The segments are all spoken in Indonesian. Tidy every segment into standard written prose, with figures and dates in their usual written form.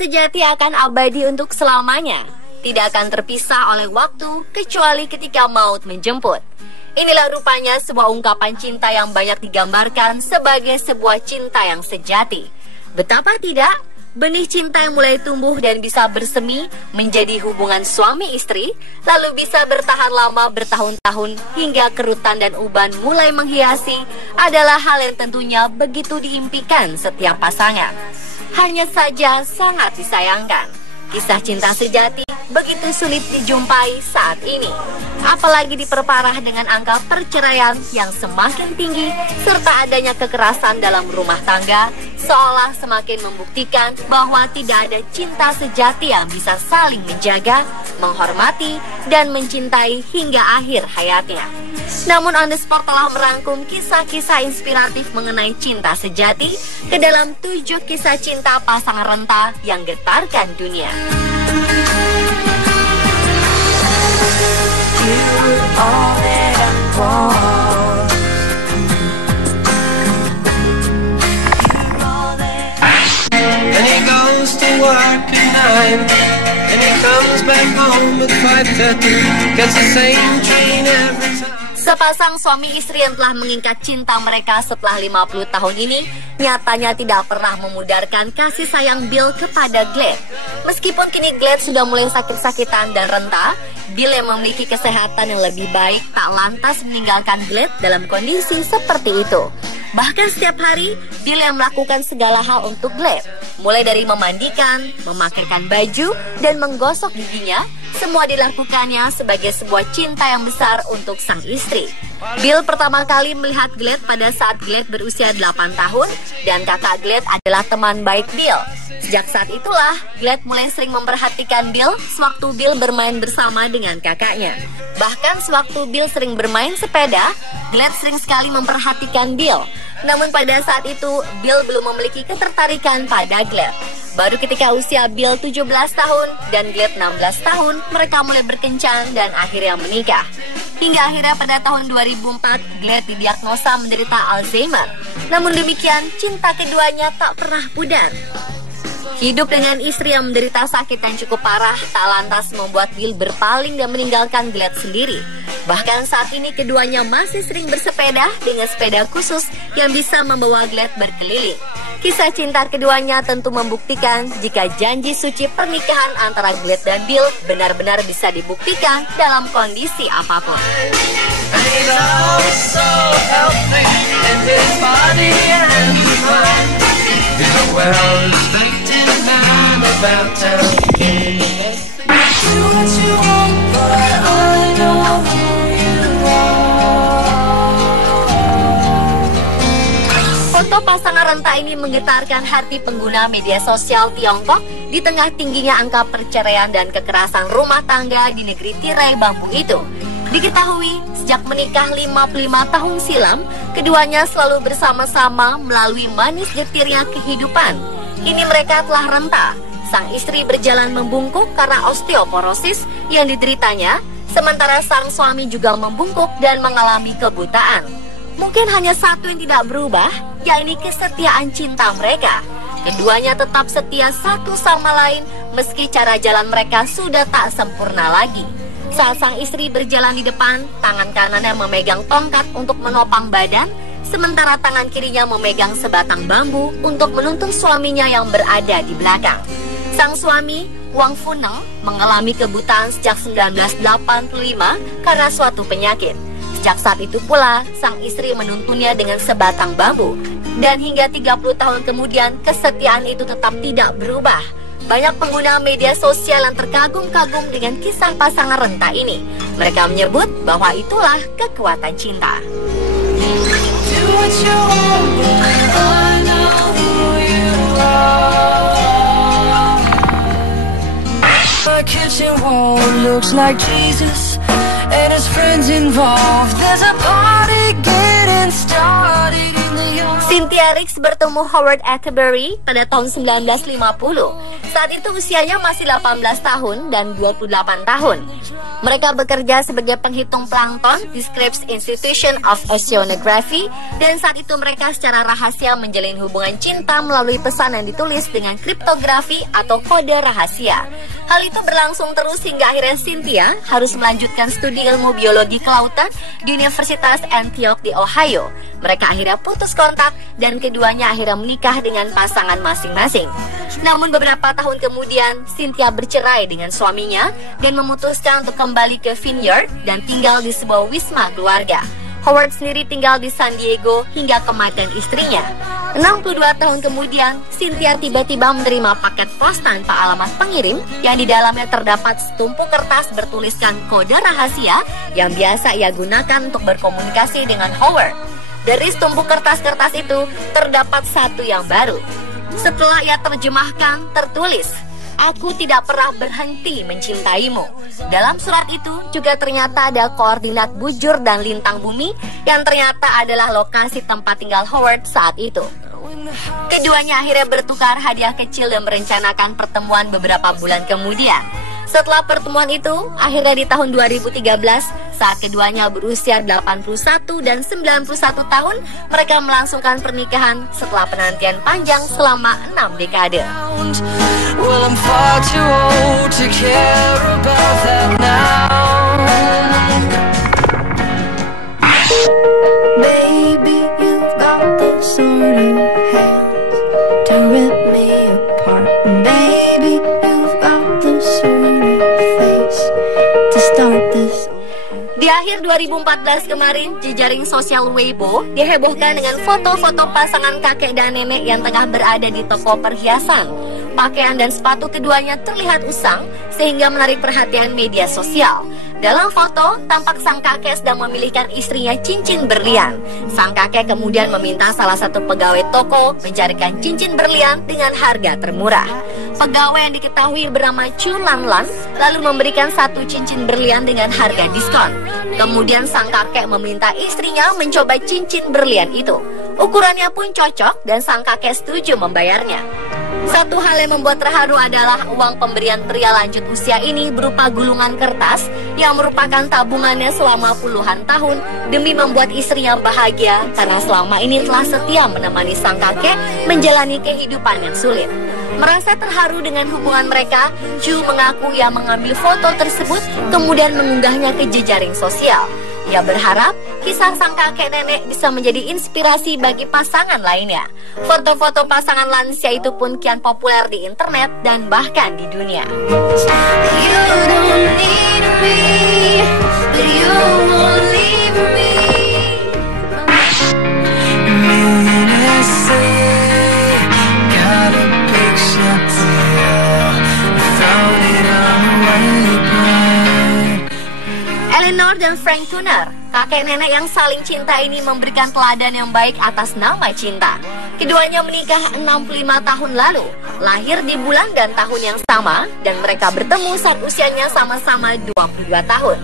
sejati akan abadi untuk selamanya, tidak akan terpisah oleh waktu kecuali ketika maut menjemput. Inilah rupanya sebuah ungkapan cinta yang banyak digambarkan sebagai sebuah cinta yang sejati. Betapa tidak, benih cinta yang mulai tumbuh dan bisa bersemi menjadi hubungan suami istri, lalu bisa bertahan lama bertahun-tahun hingga kerutan dan uban mulai menghiasi, adalah hal yang tentunya begitu diimpikan setiap pasangan. Hanya saja sangat disayangkan, kisah cinta sejati begitu sulit dijumpai saat ini. Apalagi diperparah dengan angka perceraian yang semakin tinggi serta adanya kekerasan dalam rumah tangga, seolah semakin membuktikan bahwa tidak ada cinta sejati yang bisa saling menjaga, menghormati, dan mencintai hingga akhir hayatnya. Namun On The Spot telah merangkum kisah-kisah inspiratif mengenai cinta sejati ke dalam 7 kisah cinta pasangan renta yang getarkan dunia. And he goes to work at 9, and he comes back home at 5:30, gets the same train every time. Sepasang suami istri yang telah mengikat cinta mereka setelah 50 tahun ini nyatanya tidak pernah memudarkan kasih sayang Bill kepada Glad. Meskipun kini Glad sudah mulai sakit-sakitan dan renta, Bill yang memiliki kesehatan yang lebih baik tak lantas meninggalkan Glad dalam kondisi seperti itu. Bahkan setiap hari, Bill yang melakukan segala hal untuk Glad, mulai dari memandikan, memakaikan baju, dan menggosok giginya. Semua dilakukannya sebagai sebuah cinta yang besar untuk sang istri. Bill pertama kali melihat Glad pada saat Glad berusia 8 tahun dan kakak Glad adalah teman baik Bill. Sejak saat itulah, Glad mulai sering memperhatikan Bill sewaktu Bill bermain bersama dengan kakaknya. Bahkan sewaktu Bill sering bermain sepeda, Glad sering sekali memperhatikan Bill. Namun pada saat itu, Bill belum memiliki ketertarikan pada Glad. Baru ketika usia Bill 17 tahun dan Glad 16 tahun, mereka mulai berkencan dan akhirnya menikah. Hingga akhirnya pada tahun 2004, Glad didiagnosa menderita Alzheimer. Namun demikian, cinta keduanya tak pernah pudar. Hidup dengan istri yang menderita sakit yang cukup parah tak lantas membuat Bill berpaling dan meninggalkan Glad sendiri. Bahkan saat ini keduanya masih sering bersepeda dengan sepeda khusus yang bisa membawa Glad berkeliling. Kisah cinta keduanya tentu membuktikan jika janji suci pernikahan antara Glad dan Bill benar-benar bisa dibuktikan dalam kondisi apapun. Foto pasangan renta ini menggetarkan hati pengguna media sosial Tiongkok di tengah tingginya angka perceraian dan kekerasan rumah tangga di negeri tirai bambu itu. Diketahui, sejak menikah 55 tahun silam, keduanya selalu bersama-sama melalui manis getirnya kehidupan. Kini mereka telah renta. Sang istri berjalan membungkuk karena osteoporosis yang dideritanya, sementara sang suami juga membungkuk dan mengalami kebutaan. Mungkin hanya satu yang tidak berubah, yakni kesetiaan cinta mereka. Keduanya tetap setia satu sama lain meski cara jalan mereka sudah tak sempurna lagi. Saat sang istri berjalan di depan, tangan kanannya memegang tongkat untuk menopang badan, sementara tangan kirinya memegang sebatang bambu untuk menuntun suaminya yang berada di belakang. Sang suami, Wang Funeng, mengalami kebutaan sejak 1985 karena suatu penyakit. Sejak saat itu pula, sang istri menuntunnya dengan sebatang bambu. Dan hingga 30 tahun kemudian, kesetiaan itu tetap tidak berubah. Banyak pengguna media sosial yang terkagum-kagum dengan kisah pasangan renta ini. Mereka menyebut bahwa itulah kekuatan cinta. My kitchen wall looks like Jesus and his friends involved. There's a party getting started in the yard. Cynthia Rix bertemu Howard Atterbury pada tahun 1950. Saat itu usianya masih 18 tahun dan 28 tahun. Mereka bekerja sebagai penghitung plankton di Scripps Institution of Oceanography, dan saat itu mereka secara rahasia menjalin hubungan cinta melalui pesan yang ditulis dengan kriptografi atau kode rahasia. Hal itu berlangsung terus hingga akhirnya Cynthia harus melanjutkan studi ilmu biologi kelautan di Universitas Antioch di Ohio. Mereka akhirnya putus kontak dan keduanya akhirnya menikah dengan pasangan masing-masing. Namun beberapa tahun kemudian, Cynthia bercerai dengan suaminya dan memutuskan untuk kembali ke Vineyard dan tinggal di sebuah wisma keluarga. Howard sendiri tinggal di San Diego hingga kematian istrinya. 62 tahun kemudian, Cynthia tiba-tiba menerima paket pos tanpa alamat pengirim yang di dalamnya terdapat setumpuk kertas bertuliskan kode rahasia yang biasa ia gunakan untuk berkomunikasi dengan Howard. Dari setumpuk kertas-kertas itu, terdapat satu yang baru. Setelah ia terjemahkan, tertulis, "Aku tidak pernah berhenti mencintaimu." Dalam surat itu juga ternyata ada koordinat bujur dan lintang bumi yang ternyata adalah lokasi tempat tinggal Howard saat itu. Keduanya akhirnya bertukar hadiah kecil dan merencanakan pertemuan beberapa bulan kemudian. Setelah pertemuan itu, akhirnya di tahun 2013, saat keduanya berusia 81 dan 91 tahun, mereka melangsungkan pernikahan setelah penantian panjang selama 6 dekade. Well, I'm far too old to care about that now. Baby, you've got the sort of hands to rip me apart. Baby, you've got the sort of face to start this. Di akhir 2014 kemarin, jejaring sosial Weibo dihebohkan dengan foto-foto pasangan kakek dan nenek yang tengah berada di toko perhiasan. Pakaian dan sepatu keduanya terlihat usang sehingga menarik perhatian media sosial. Dalam foto, tampak sang kakek sedang memilihkan istrinya cincin berlian. Sang kakek kemudian meminta salah satu pegawai toko mencarikan cincin berlian dengan harga termurah. Pegawai yang diketahui bernama Chu Lanlan lalu memberikan satu cincin berlian dengan harga diskon. Kemudian sang kakek meminta istrinya mencoba cincin berlian itu. Ukurannya pun cocok dan sang kakek setuju membayarnya. Satu hal yang membuat terharu adalah uang pemberian pria lanjut usia ini berupa gulungan kertas yang merupakan tabungannya selama puluhan tahun demi membuat istrinya bahagia karena selama ini telah setia menemani sang kakek menjalani kehidupan yang sulit. Merasa terharu dengan hubungan mereka, Chu mengaku ia mengambil foto tersebut kemudian mengunggahnya ke jejaring sosial. Ia berharap kisah sang kakek nenek bisa menjadi inspirasi bagi pasangan lainnya. Foto-foto pasangan lansia itu pun kian populer di internet dan bahkan di dunia. You don't need me, but you won't leave me. Millionaires say, got a picture deal, found it on the whiteboard. Eleanor dan Frank Turner, kakek nenek yang saling cinta ini memberikan teladan yang baik atas nama cinta. Keduanya menikah 65 tahun lalu, lahir di bulan dan tahun yang sama, dan mereka bertemu saat usianya sama-sama 22 tahun.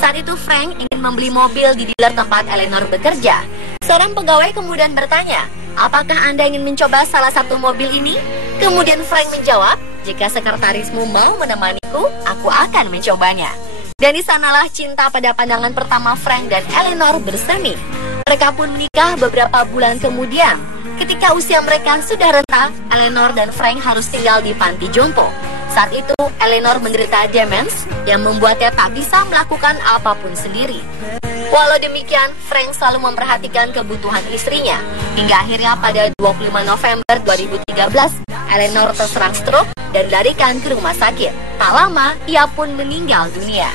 Saat itu Frank ingin membeli mobil di dealer tempat Eleanor bekerja. Seorang pegawai kemudian bertanya, "Apakah Anda ingin mencoba salah satu mobil ini?" Kemudian Frank menjawab, "Jika sekretarismu mau menemaniku, aku akan mencobanya." Dan di sanalah cinta pada pandangan pertama Frank dan Eleanor bersemi. Mereka pun menikah beberapa bulan kemudian. Ketika usia mereka sudah renta, Eleanor dan Frank harus tinggal di panti jompo. Saat itu, Eleanor menderita demens yang membuatnya tak bisa melakukan apapun sendiri. Walau demikian, Frank selalu memperhatikan kebutuhan istrinya. Hingga akhirnya pada 25 November 2013, Eleanor terserang stroke dan dilarikan ke rumah sakit. Tak lama, ia pun meninggal dunia.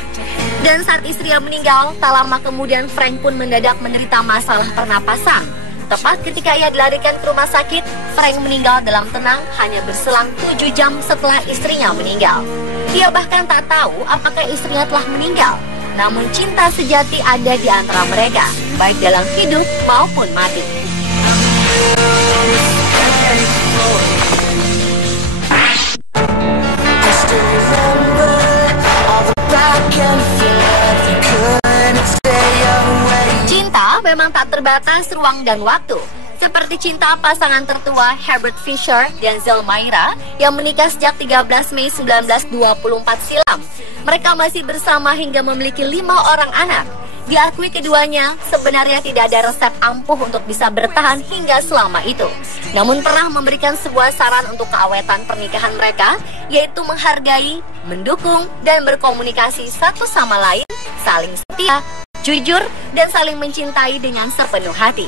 Dan saat istrinya meninggal, tak lama kemudian Frank pun mendadak menderita masalah pernapasan. Tepat ketika ia dilarikan ke rumah sakit, Frank meninggal dalam tenang hanya berselang 7 jam setelah istrinya meninggal. Ia bahkan tak tahu apakah istrinya telah meninggal. Namun cinta sejati ada di antara mereka, baik dalam hidup maupun mati. I still remember memang tak terbatas ruang dan waktu. Seperti cinta pasangan tertua Herbert Fisher dan Zelmaira yang menikah sejak 13 Mei 1924 silam. Mereka masih bersama hingga memiliki 5 orang anak. Diakui keduanya, sebenarnya tidak ada resep ampuh untuk bisa bertahan hingga selama itu. Namun pernah memberikan sebuah saran untuk keawetan pernikahan mereka, yaitu menghargai, mendukung, dan berkomunikasi satu sama lain, saling setia, jujur, dan saling mencintai dengan sepenuh hati.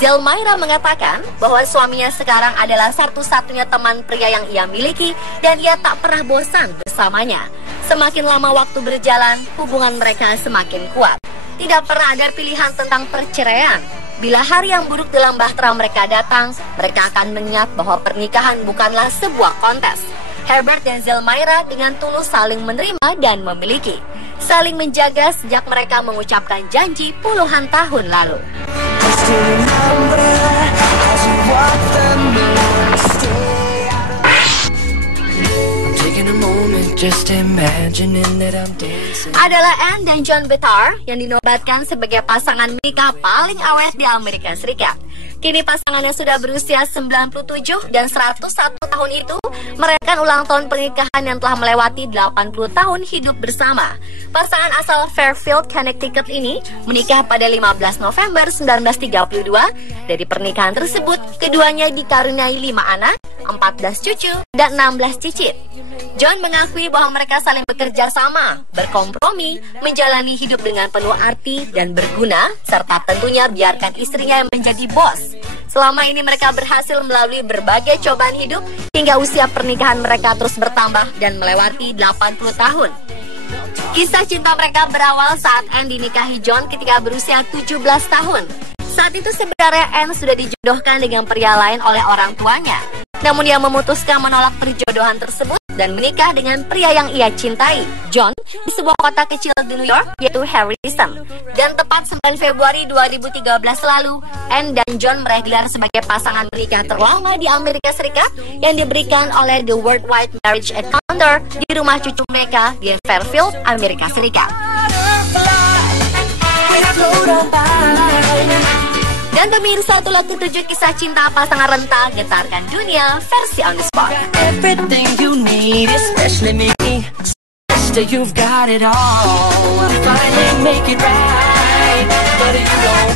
Zelmaira mengatakan bahwa suaminya sekarang adalah satu-satunya teman pria yang ia miliki dan ia tak pernah bosan bersamanya. Semakin lama waktu berjalan, hubungan mereka semakin kuat. Tidak pernah ada pilihan tentang perceraian. Bila hari yang buruk dalam bahtera mereka datang, mereka akan mengingat bahwa pernikahan bukanlah sebuah kontes. Herbert dan Zelmaira dengan tulus saling menerima dan memiliki, saling menjaga sejak mereka mengucapkan janji puluhan tahun lalu. Adalah Anne dan John Bethar yang dinobatkan sebagai pasangan menikah paling awet di Amerika Serikat. Kini pasangannya sudah berusia 97 dan 101 tahun itu merayakan ulang tahun pernikahan yang telah melewati 80 tahun hidup bersama. Pasangan asal Fairfield, Connecticut ini menikah pada 15 November 1932. Dari pernikahan tersebut, keduanya dikaruniai 5 anak, 14 cucu, dan 16 cicit. John mengakui bahwa mereka saling bekerja sama, berkompromi, menjalani hidup dengan penuh arti dan berguna, serta tentunya biarkan istrinya yang menjadi bos. Selama ini mereka berhasil melalui berbagai cobaan hidup hingga usia pernikahan mereka terus bertambah dan melewati 80 tahun. Kisah cinta mereka berawal saat Anne dinikahi John ketika berusia 17 tahun. Saat itu sebenarnya Anne sudah dijodohkan dengan pria lain oleh orang tuanya. Namun dia memutuskan menolak perjodohan tersebut dan menikah dengan pria yang ia cintai, John, di sebuah kota kecil di New York, yaitu Harrison. Dan tepat 9 Februari 2013 lalu, Anne dan John meraih gelar sebagai pasangan menikah terlama di Amerika Serikat yang diberikan oleh The Worldwide Marriage Encounter di rumah cucu mereka di Fairfield, Amerika Serikat. Dan pemirsa, itulah ketujuh kisah cinta pasangan renta getarkan dunia versi on the spot. Everything you need, especially me. Sister, you've got it all. Finally make it right, but you don't.